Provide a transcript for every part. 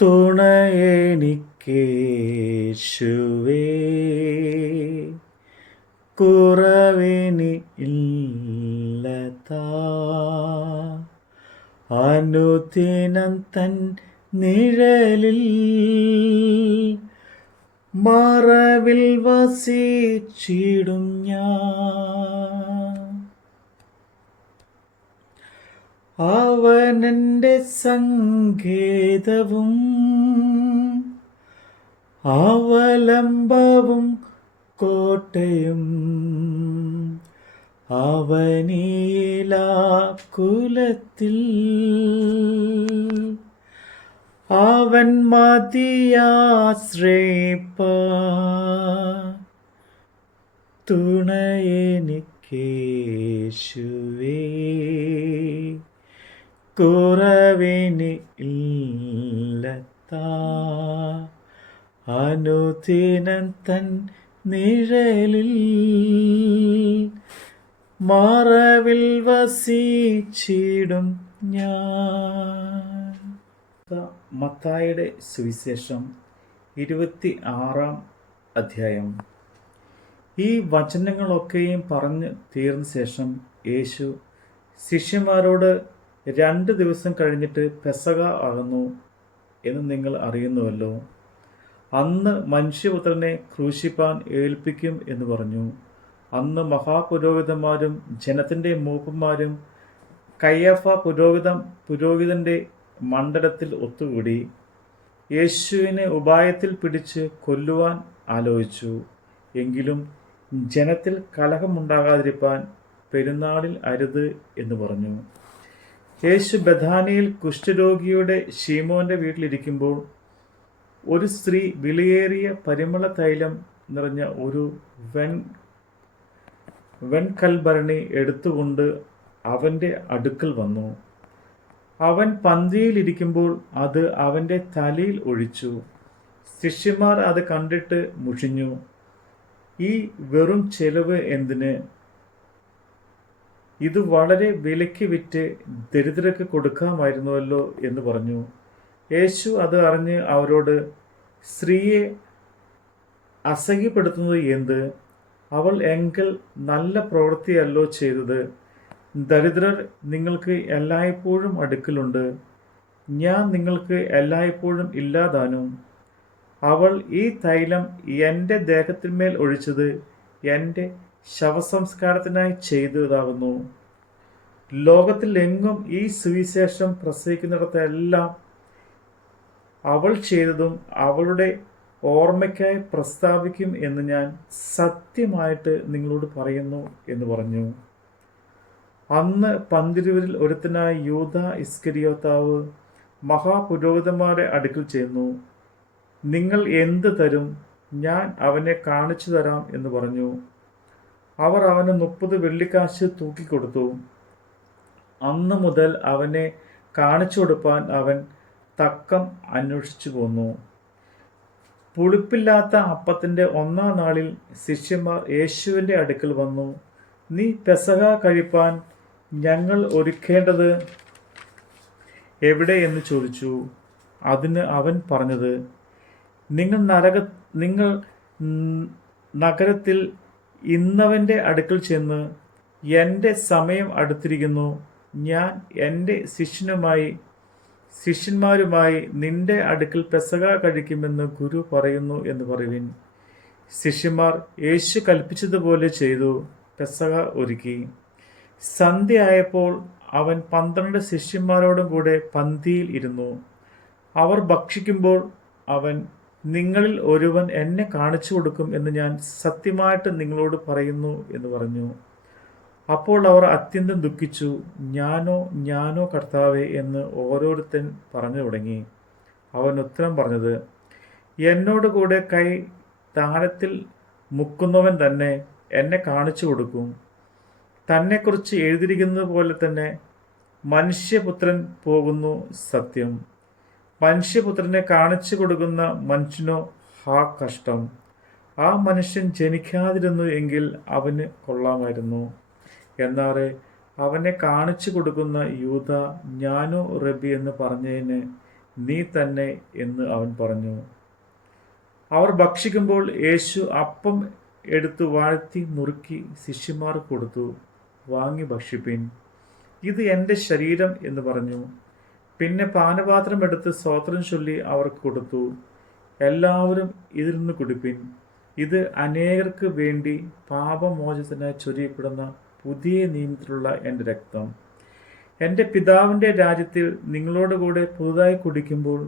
തുണയെനിക്കേശുവേ കുറവിനി ഇല്ലതാ അനുദിനം തൻ നിഴലിൽ മറവിൽ വസിച്ചിടും ഞാൻ. അവനെന്റെ സങ്കേതവും അവലംബവും കോട്ടയും അവനീലാകുലത്തിൽ. അവൻ മതിയാശ്രേപ്പ തുണയെനിക്കേശുവേ കുറവിന് ഇല്ലത്താ അനുദിനം തൻ നിഴലിൽ മറവിൽ വസിച്ചിടും ഞാൻ. മത്തായുടെ സുവിശേഷം ഇരുപത്തി ആറാം അധ്യായം. ഈ വചനങ്ങളൊക്കെയും പറഞ്ഞ് തീർന്ന ശേഷം യേശു ശിഷ്യന്മാരോട് രണ്ട് ദിവസം കഴിഞ്ഞിട്ട് പെസക ആകുന്നു എന്ന് നിങ്ങൾ അറിയുന്നുവല്ലോ. അന്ന് മനുഷ്യപുത്രനെ ക്രൂശിപ്പാൻ ഏൽപ്പിക്കും എന്ന് പറഞ്ഞു. അന്ന് മഹാപുരോഹിതന്മാരും ജനത്തിന്റെ മൂപ്പന്മാരും കയ്യഫ പുരോഹിതം പുരോഹിതന്റെ മണ്ഡലത്തിൽ ഒത്തുകൂടി. യേശുവിനെ ഉപായത്തിൽ പിടിച്ച് കൊല്ലുവാൻ ആലോചിച്ചു. എങ്കിലും ജനത്തിൽ കലഹമുണ്ടാകാതിരിപ്പാൻ പെരുന്നാളിൽ അരുത് എന്ന് പറഞ്ഞു. യേശു ബഥാനിയിൽ കുഷ്ഠരോഗിയുടെ ഷീമോന്റെ വീട്ടിലിരിക്കുമ്പോൾ ഒരു സ്ത്രീ വിലയേറിയ പരിമള തൈലം നിറഞ്ഞ ഒരു വെൺ വെൺകൽഭരണി എടുത്തുകൊണ്ട് അവന്റെ അടുക്കൽ വന്നു. അവൻ പന്തിയിലിരിക്കുമ്പോൾ അത് അവന്റെ തലയിൽ ഒഴിച്ചു. ശിഷ്യന്മാർ അത് കണ്ടിട്ട് മുഷിഞ്ഞു. ഈ വെറും ചെലവ് എന്തിന്? ഇത് വളരെ വിലയ്ക്ക് വിറ്റ് ദരിദ്രർക്ക് കൊടുക്കാമായിരുന്നുവല്ലോ എന്ന് പറഞ്ഞു. യേശു അത് അറിഞ്ഞ് അവരോട് സ്ത്രീയെ അസഹ്യപ്പെടുത്തുന്നത് എന്ത്? അവൾ എങ്കിൽ നല്ല പ്രവൃത്തിയല്ലോ ചെയ്തത്. ദരിദ്രർ നിങ്ങൾക്ക് എല്ലായ്പ്പോഴും അടുക്കലുണ്ട്. ഞാൻ നിങ്ങൾക്ക് എല്ലായ്പ്പോഴും ഇല്ലാതാനും. അവൾ ഈ തൈലം എന്റെ ദേഹത്തിന്മേൽ ഒഴിച്ചത് എന്റെ ശവസംസ്കാരത്തിനായി ചെയ്തതാകുന്നു. ലോകത്തിലെങ്ങും ഈ സുവിശേഷം പ്രസവിക്കുന്നിടത്തെല്ലാം അവൾ ചെയ്തതും അവളുടെ ഓർമ്മയ്ക്കായി പ്രസ്താവിക്കും എന്ന് ഞാൻ സത്യമായിട്ട് നിങ്ങളോട് പറയുന്നു എന്ന് പറഞ്ഞു. അന്ന് പന്തിരുവരിൽ ഒരുത്തനായ യൂത ഇസ്കരിയോത്താവ് മഹാപുരോഹിതന്മാരെ അടുക്കൽ ചെയ്യുന്നു നിങ്ങൾ എന്ത് തരും? ഞാൻ അവനെ കാണിച്ചു തരാം എന്ന് പറഞ്ഞു. അവർ അവന് മുപ്പത് വെള്ളിക്കാശ് തൂക്കിക്കൊടുത്തു. അന്ന് മുതൽ അവനെ കാണിച്ചു കൊടുപ്പാൻ അവൻ തക്കം അന്വേഷിച്ചു പോന്നു. പുളിപ്പില്ലാത്ത അപ്പത്തിന്റെ ഒന്നാം നാളിൽ ശിഷ്യന്മാർ യേശുവിന്റെ അടുക്കൽ വന്നു. നീ പെസക കഴിപ്പാൻ ഞങ്ങൾ ഒരുക്കേണ്ടത് എവിടെ? എന്ന് ചോദിച്ചു. അതിന് അവൻ പറഞ്ഞത് നിങ്ങൾ നരക നിങ്ങൾ നഗരത്തിൽ ഇന്നവന്റെ അടുക്കൽ ചെന്ന് എന്റെ സമയം അടുത്തിരിക്കുന്നു. ഞാൻ എന്റെ ശിഷ്യനുമായി ശിഷ്യന്മാരുമായി നിന്റെ അടുക്കൽ പെസക കഴിക്കുമെന്ന് ഗുരു പറയുന്നു എന്ന് പറയുവിൻ. ശിഷ്യന്മാർ യേശു കൽപ്പിച്ചതുപോലെ ചെയ്തു പെസക ഒരുക്കി. സന്ധ്യയായപ്പോൾ അവൻ പന്ത്രണ്ട് ശിഷ്യന്മാരോടും കൂടെ പന്തിയിൽ ഇരുന്നു. അവർ ഭക്ഷിക്കുമ്പോൾ അവൻ നിങ്ങളിൽ ഒരുവൻ എന്നെ കാണിച്ചു കൊടുക്കും എന്ന് ഞാൻ സത്യമായിട്ട് നിങ്ങളോട് പറയുന്നു എന്ന് പറഞ്ഞു. അപ്പോൾ അവർ അത്യന്തം ദുഃഖിച്ചു. ഞാനോ ഞാനോ കർത്താവേ എന്ന് ഓരോരുത്തൻ പറഞ്ഞു തുടങ്ങി. അവൻ ഉത്തരം പറഞ്ഞത് എന്നോട് കൂടെ കൈ താരത്തിൽ മുക്കുന്നവൻ തന്നെ എന്നെ കാണിച്ചു കൊടുക്കും. തന്നെക്കുറിച്ച് എഴുതിയിരിക്കുന്നത് പോലെ തന്നെ മനുഷ്യപുത്രൻ പോകുന്നു സത്യം. മനുഷ്യപുത്രനെ കാണിച്ചു കൊടുക്കുന്ന മനുഷ്യനോ ഹാ കഷ്ടം. ആ മനുഷ്യൻ ജനിക്കാതിരുന്നു എങ്കിൽ അവന് കൊള്ളാമായിരുന്നു. എന്നാറെ അവനെ കാണിച്ചു കൊടുക്കുന്ന യൂത ഞാനോ റബി എന്ന് പറഞ്ഞതിന് നീ തന്നെ എന്ന് അവൻ പറഞ്ഞു. അവർ ഭക്ഷിക്കുമ്പോൾ യേശു അപ്പം എടുത്തു വാഴ്ത്തി നുറുക്കി ശിഷ്യന്മാർ കൊടുത്തു വാങ്ങി ഭക്ഷിപ്പിൻ. ഇത് എന്റെ ശരീരം എന്ന് പറഞ്ഞു. പിന്നെ പാനപാത്രം എടുത്ത് സ്തോത്രം ചൊല്ലി അവർക്ക് കൊടുത്തു. എല്ലാവരും ഇതിൽ നിന്ന് കുടിപ്പിൻ. ഇത് അനേകർക്ക് വേണ്ടി പാപമോചനത്തിന് ചൊരിയപ്പെടുന്ന പുതിയ നിയമത്തിലുള്ള എന്റെ രക്തം. എന്റെ പിതാവിന്റെ രാജ്യത്തിൽ നിങ്ങളോട് കൂടെ പുതുതായി കുടിക്കുമ്പോൾ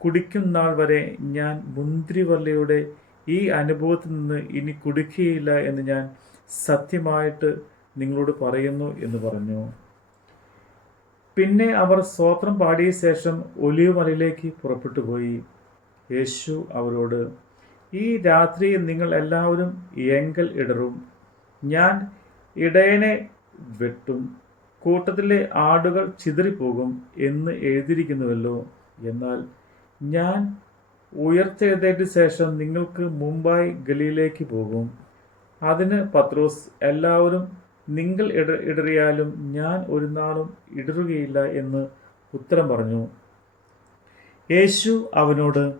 കുടിക്കും നാൾ വരെ ഞാൻ മുന്തിരിവല്ലയുടെ ഈ അനുഭവത്തിൽ നിന്ന് ഇനി കുടിക്കുകയില്ല എന്ന് ഞാൻ സത്യമായിട്ട് നിങ്ങളോട് പറയുന്നു എന്ന് പറഞ്ഞു. പിന്നെ അവർ സ്തോത്രം പാടിയ ശേഷം ഒലിവ് മലയിലേക്ക് പുറപ്പെട്ടു പോയി യേശു അവരോട് ഈ രാത്രി നിങ്ങൾ എല്ലാവരും എങ്കൽ ഇടറും. ഞാൻ ഇടയനെ വെട്ടും. കൂട്ടത്തിലെ ആടുകൾ ചിതറിപ്പോകും എന്ന് എഴുതിയിരിക്കുന്നുവല്ലോ. എന്നാൽ ഞാൻ ഉയർത്തെഴുന്നേറ്റ ശേഷം നിങ്ങൾക്ക് മുമ്പായി ഗലിയിലേക്ക് പോകും. അതിന് പത്രോസ് എല്ലാവരും നിങ്ങൾ ഇട ഇടറിയാലും ഞാൻ ഒരു നാളും ഇടറുകയില്ല എന്ന് ഉത്തരം പറഞ്ഞു. യേശു അവനോട്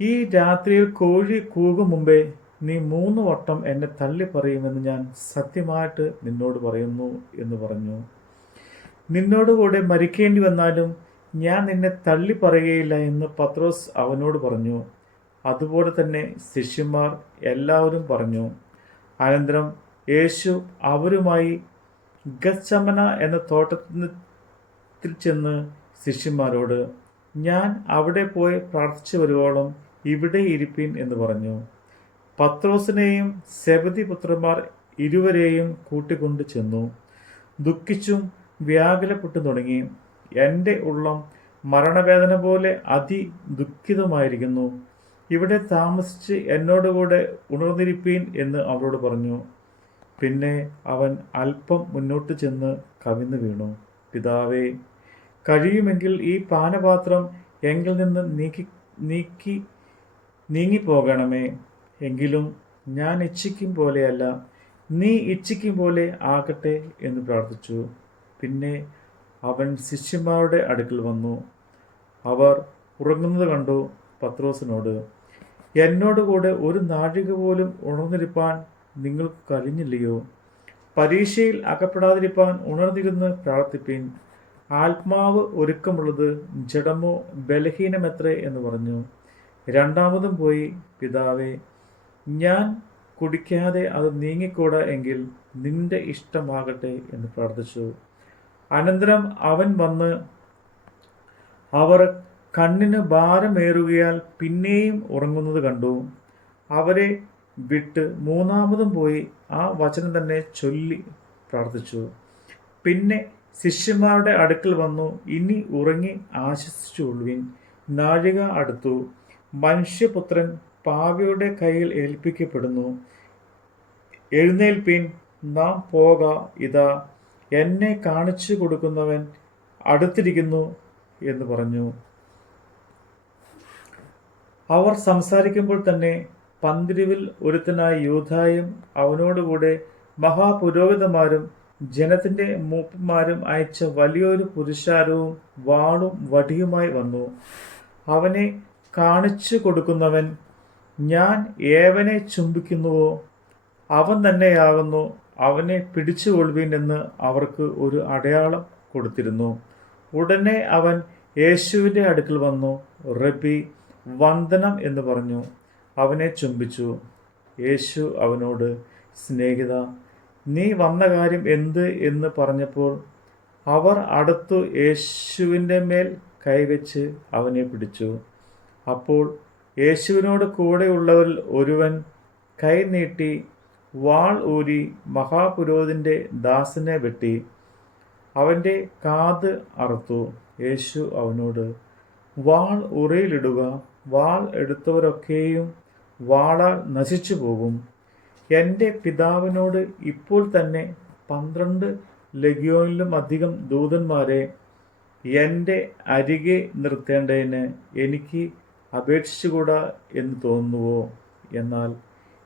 ഈ രാത്രിയിൽ കോഴി കൂകും മുമ്പേ നീ മൂന്ന് വട്ടം എന്നെ തള്ളി പറയുമെന്ന് ഞാൻ സത്യമായിട്ട് നിന്നോട് പറയുന്നു എന്ന് പറഞ്ഞു. നിന്നോട് കൂടെ മരിക്കേണ്ടി വന്നാലും ഞാൻ നിന്നെ തള്ളി പറയുകയില്ല എന്ന് പത്രോസ് അവനോട് പറഞ്ഞു. അതുപോലെ തന്നെ ശിഷ്യന്മാർ എല്ലാവരും പറഞ്ഞു. അനന്തരം യേശു അവരുമായി ഗച്ചമന എന്ന തോട്ടത്തിൽ ചെന്ന് ശിഷ്യന്മാരോട് ഞാൻ അവിടെ പോയി പ്രാർത്ഥിച്ചു വരുവോളം ഇവിടെ ഇരിപ്പീൻ എന്ന് പറഞ്ഞു. പത്രോസിനെയും സെബതി പുത്രന്മാർ ഇരുവരെയും കൂട്ടിക്കൊണ്ടു ചെന്നു. ദുഃഖിച്ചും വ്യാകുലപ്പെട്ടു തുടങ്ങി. എന്റെ ഉള്ളം മരണവേദന പോലെ അതി ദുഃഖിതമായിരിക്കുന്നു ഇവിടെ താമസിച്ച് എന്നോടുകൂടെ ഉണർന്നിരിപ്പീൻ എന്ന് അവരോട് പറഞ്ഞു. പിന്നെ അവൻ അല്പം മുന്നോട്ട് ചെന്ന് കവിന്ന് വീണു. പിതാവേ കഴിയുമെങ്കിൽ ഈ പാനപാത്രം എങ്കിൽ നിന്ന് നീക്കി നീക്കി നീങ്ങിപ്പോകണമേ. എങ്കിലും ഞാൻ ഇച്ഛിക്കും പോലെയല്ല നീ ഇച്ഛിക്കും പോലെ ആകട്ടെ എന്ന് പ്രാർത്ഥിച്ചു. പിന്നെ അവൻ ശിഷ്യന്മാരുടെ അടുക്കൽ വന്നു. അവർ ഉറങ്ങുന്നത് കണ്ടു പത്രോസിനോട് എന്നോടുകൂടെ ഒരു നാഴിക പോലും ഉണർന്നിരിപ്പാൻ നിങ്ങൾക്ക് കഴിഞ്ഞില്ലയോ? പരീക്ഷയിൽ അകപ്പെടാതിരിപ്പാൻ ഉണർന്നിരുന്ന് പ്രാർത്ഥിപ്പിൻ. ആത്മാവ് ഒരുക്കമുള്ളത് ജഡമോ ബലഹീനമെത്രേ എന്ന് പറഞ്ഞു. രണ്ടാമതും പോയി പിതാവേ ഞാൻ കുടിക്കാതെ അത് നീങ്ങിക്കൂടാ എങ്കിൽ നിന്റെ ഇഷ്ടമാകട്ടെ എന്ന് പ്രാർത്ഥിച്ചു. അനന്തരം അവൻ വന്ന് അവർ കണ്ണിന് ഭാരമേറുകയാൽ പിന്നെയും ഉറങ്ങുന്നത് കണ്ടു. അവരെ വിട്ട് മൂന്നാമതും പോയി ആ വചനം തന്നെ ചൊല്ലി പ്രാർത്ഥിച്ചു. പിന്നെ ശിഷ്യന്മാരുടെ അടുക്കൽ വന്നു. ഇനി ഉറങ്ങി ആശ്വസിച്ചുകൊള്ളുവിൻ. നാഴിക അടുത്തു. മനുഷ്യപുത്രൻ പാവയുടെ കയ്യിൽ ഏൽപ്പിക്കപ്പെടുന്നു. എഴുന്നേൽപ്പിൻ. നാം പോക. ഇതാ. എന്നെ കാണിച്ചു കൊടുക്കുന്നവൻ അടുത്തിരിക്കുന്നു എന്ന് പറഞ്ഞു. അവർ സംസാരിക്കുമ്പോൾ തന്നെ പന്തിരിവിൽ ഒരുത്തനായ യൂതായും അവനോടുകൂടെ മഹാപുരോഹിതന്മാരും ജനത്തിന്റെ മൂപ്പന്മാരും അയച്ച വലിയൊരു പുരുഷാരവും വാളും വടിയുമായി വന്നു. അവനെ കാണിച്ചു കൊടുക്കുന്നവൻ ഞാൻ ഏവനെ ചുംബിക്കുന്നുവോ? അവൻ തന്നെയാകുന്നു അവനെ പിടിച്ചുകൊള്ളുവീൻ എന്ന് അവർക്ക് ഒരു അടയാളം കൊടുത്തിരുന്നു. ഉടനെ അവൻ യേശുവിന്റെ അടുക്കൽ വന്നു. റബി വന്ദനം എന്ന് പറഞ്ഞു. അവനെ ചുംബിച്ചു. യേശു അവനോട് സ്നേഹിത നീ വന്ന കാര്യം എന്ത് എന്ന് പറഞ്ഞപ്പോൾ അവർ അടുത്തു യേശുവിന്റെ മേൽ കൈവച്ച് അവനെ പിടിച്ചു. അപ്പോൾ യേശുവിനോട് കൂടെയുള്ളവരിൽ ഒരുവൻ കൈ നീട്ടി വാൾ ഊരി മഹാപുരോഹിതന്റെ ദാസനെ വെട്ടി. അവന്റെ കാത് അറുത്തു. യേശു അവനോട് വാൾ ഉറയിലിടുക വാൾ എടുത്തവരൊക്കെയും വാളാൽ നശിച്ചു പോകും. എന്റെ പിതാവിനോട് ഇപ്പോൾ തന്നെ പന്ത്രണ്ട് ലഗ്യോനിലും അധികം ദൂതന്മാരെ എന്റെ അരികെ നിർത്തേണ്ടതിന് എനിക്ക് അപേക്ഷിച്ചുകൂടാ എന്ന് തോന്നുവോ എന്നാൽ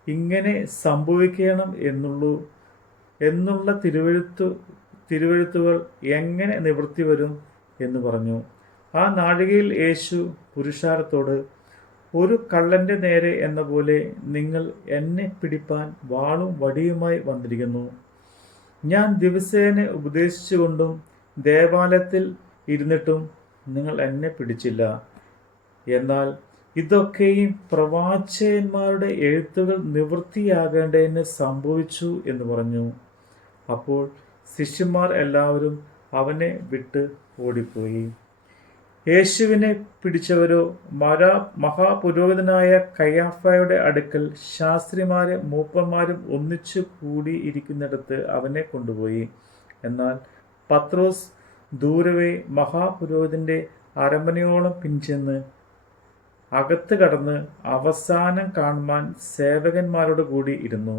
ഇങ്ങനെ സംഭവിക്കണം എന്നുള്ളൂ. എന്നുള്ള തിരുവഴുത്തു തിരുവഴുത്തുകൾ എങ്ങനെ നിവൃത്തി വരും എന്ന് പറഞ്ഞു. ആ നാഴികയിൽ യേശു പുരുഷാരത്തോട് ഒരു കള്ളന്റെ നേരെ എന്ന പോലെ നിങ്ങൾ എന്നെ പിടിപ്പാൻ വാളും വടിയുമായി വന്നിരിക്കുന്നു. ഞാൻ ദിവസേന ഉപദേശിച്ചുകൊണ്ടും ദേവാലയത്തിൽ ഇരുന്നിട്ടും നിങ്ങൾ എന്നെ പിടിച്ചില്ല. എന്നാൽ ഇതൊക്കെയും പ്രവാചകന്മാരുടെ എഴുത്തുകൾ നിവൃത്തിയാകേണ്ടതിന് സംഭവിച്ചു എന്ന് പറഞ്ഞു. അപ്പോൾ ശിഷ്യന്മാർ എല്ലാവരും അവനെ വിട്ട് ഓടിപ്പോയി. യേശുവിനെ പിടിച്ചവരോ മര മഹാപുരോഹിതനായ കയ്യാഫയുടെ അടുക്കൽ ശാസ്ത്രിമാരെ മൂപ്പന്മാരും ഒന്നിച്ചു കൂടിയിരിക്കുന്നിടത്ത് അവനെ കൊണ്ടുപോയി. എന്നാൽ പത്രോസ് ദൂരവേ മഹാപുരോഹിതന്റെ അരമനയോളം പിഞ്ചെന്ന് അകത്ത് കടന്ന് അവസാനം കാണുവാൻ സേവകന്മാരോട് കൂടി ഇരുന്നു.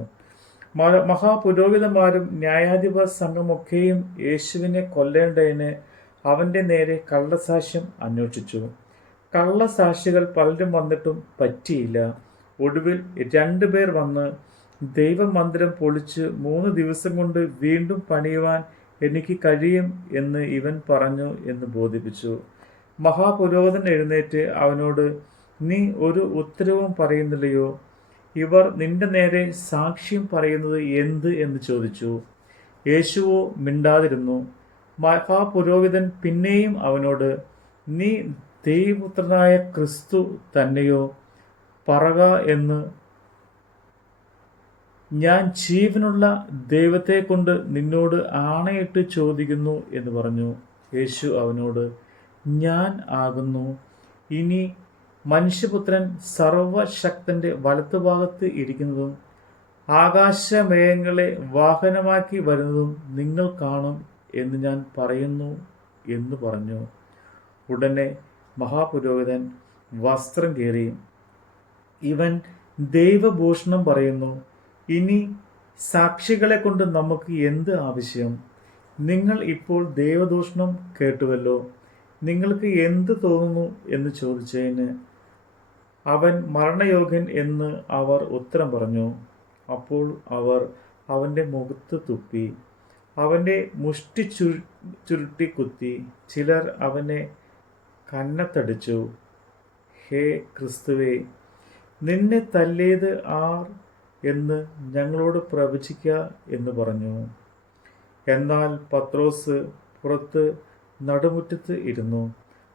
മഹാപുരോഹിതന്മാരും ന്യായാധിപ സംഘമൊക്കെയും യേശുവിനെ കൊല്ലേണ്ടതിന് അവന്റെ നേരെ കള്ളസാക്ഷ്യം അന്വേഷിച്ചു. കള്ളസാക്ഷികൾ പലരും വന്നിട്ടും പറ്റിയില്ല. ഒടുവിൽ രണ്ടുപേർ വന്ന് ദൈവമന്ദിരം പൊളിച്ച് മൂന്ന് ദിവസം കൊണ്ട് വീണ്ടും പണിയുവാൻ എനിക്ക് കഴിയും എന്ന് ഇവൻ പറഞ്ഞു എന്ന് ബോധിപ്പിച്ചു. മഹാപുരോഹിതൻ എഴുന്നേറ്റ് അവനോട് നീ ഒരു ഉത്തരവും പറയുന്നില്ലയോ? ഇവർ നിന്റെ നേരെ സാക്ഷ്യം പറയുന്നത് എന്ത്? എന്ന് ചോദിച്ചു. യേശുവോ മിണ്ടാതിരുന്നു. മഹാപുരോഹിതൻ പിന്നെയും അവനോട് നീ ദൈവപുത്രനായ ക്രിസ്തു തന്നെയോ? പറക എന്ന് ഞാൻ ജീവനുള്ള ദൈവത്തെ കൊണ്ട് നിന്നോട് ആണയിട്ട് ചോദിക്കുന്നു എന്ന് പറഞ്ഞു. യേശു അവനോട് ഞാൻ ആകുന്നു. ഇനി മനുഷ്യപുത്രൻ സർവശക്തന്റെ വലത്തുഭാഗത്ത് ഇരിക്കുന്നതും ആകാശമേഘങ്ങളെ വാഹനമാക്കി വരുന്നതും നിങ്ങൾ കാണും എന്ന് ഞാൻ പറയുന്നു എന്ന് പറഞ്ഞു. ഉടനെ മഹാപുരോഹിതൻ വസ്ത്രം കീറി ഇവൻ ദൈവഭൂഷണം പറയുന്നു. ഇനി സാക്ഷികളെ കൊണ്ട് നമുക്ക് എന്ത് ആവശ്യം? നിങ്ങൾ ഇപ്പോൾ ദൈവദൂഷണം കേട്ടുവല്ലോ. നിങ്ങൾക്ക് എന്ത് തോന്നുന്നു? എന്ന് ചോദിച്ചതിന് അവൻ മരണയോഗൻ എന്ന് അവർ ഉത്തരം പറഞ്ഞു. അപ്പോൾ അവർ അവന്റെ മുഖത്ത് തുപ്പി. അവന്റെ മുഷ്ടി ചുരുട്ടി കുത്തി ചിലർ അവനെ കന്നത്തടിച്ചു. ഹേ ക്രിസ്തുവേ നിന്നെ തല്ലേത് ആർ എന്ന് ഞങ്ങളോട് പ്രവചിക്ക എന്ന് പറഞ്ഞു. എന്നാൽ പത്രോസ് പുറത്ത് നടുമുറ്റത്ത് ഇരുന്നു.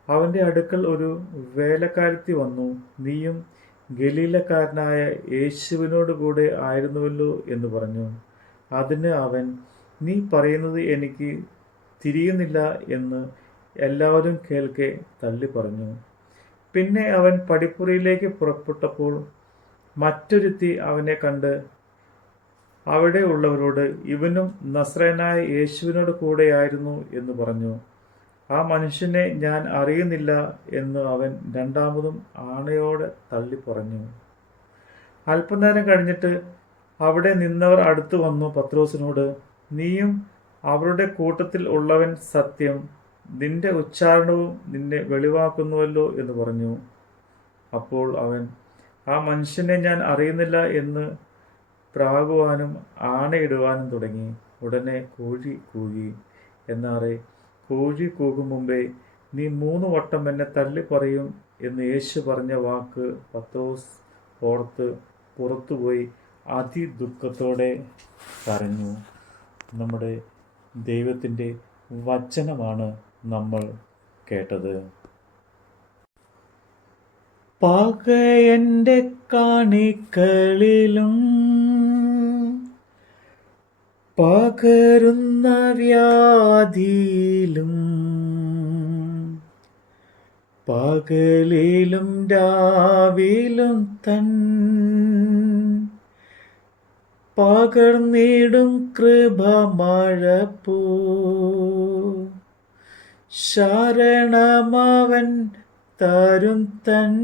അവന്റെ അടുക്കൽ ഒരു വേലക്കാരത്തി വന്നു. നീയും ഗലീലക്കാരനായ യേശുവിനോട് കൂടെ ആയിരുന്നുവല്ലോ എന്ന് പറഞ്ഞു. അതിന് അവൻ നീ പറയുന്നത് എനിക്ക് തിരിയുന്നില്ല എന്ന് എല്ലാവരും കേൾക്കെ തള്ളി പറഞ്ഞു. പിന്നെ അവൻ പടിപ്പുറയിലേക്ക് പുറപ്പെട്ടപ്പോൾ മറ്റൊരുത്തി അവനെ കണ്ട് അവിടെ ഉള്ളവരോട് ഇവനും നസ്രനായ യേശുവിനോട് കൂടെയായിരുന്നു എന്ന് പറഞ്ഞു. ആ മനുഷ്യനെ ഞാൻ അറിയുന്നില്ല എന്ന് അവൻ രണ്ടാമതും ആണയോടെ തള്ളി പറഞ്ഞു. അല്പനേരം കഴിഞ്ഞിട്ട് അവിടെ നിന്നവർ അടുത്തു വന്നു പത്രോസിനോട് നീയും അവരുടെ കൂട്ടത്തിൽ ഉള്ളവൻ സത്യം. നിന്റെ ഉച്ചാരണവും നിന്നെ വെളിവാക്കുന്നുവല്ലോ എന്ന് പറഞ്ഞു. അപ്പോൾ അവൻ ആ മനുഷ്യനെ ഞാൻ അറിയുന്നില്ല എന്ന് പ്രാകുവാനും ആണയിടുവാനും തുടങ്ങി. ഉടനെ കോഴി കൂകി. എന്നാറെ കോഴി കൂകും മുമ്പേ നീ മൂന്ന് വട്ടം എന്നെ തള്ളി പറയും എന്ന് യേശു പറഞ്ഞ വാക്ക് പത്രോസ് ഓർത്ത് പുറത്തുപോയി അതിദുഃഖത്തോടെ കരഞ്ഞു. നമ്മുടെ ദൈവത്തിന്റെ വചനമാണ് നമ്മൾ കേട്ടത്. പകയന്റെ കാണിക്കളിലും പകരുന്ന വ്യാധിയിലും പകലിലും രാവിലും തൻ പകർന്നിടും കൃപ മഴപ്പൂ ശരണമവൻ തരും തൻ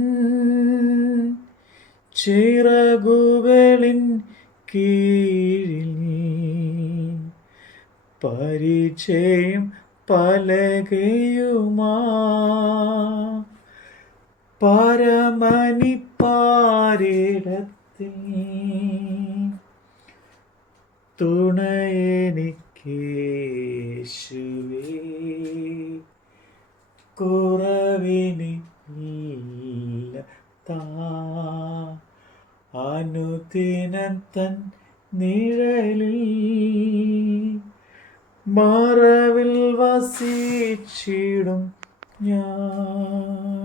ചിറകുകളിൻ കീഴിൽ പരിചയം പലകയുമാ. തുണയെനിക്കേശുവേ കുറവിനില്ല അനുദിനൻ തൻ നിഴലിൽ മറവിൽ വസിച്ചിടും ഞാൻ.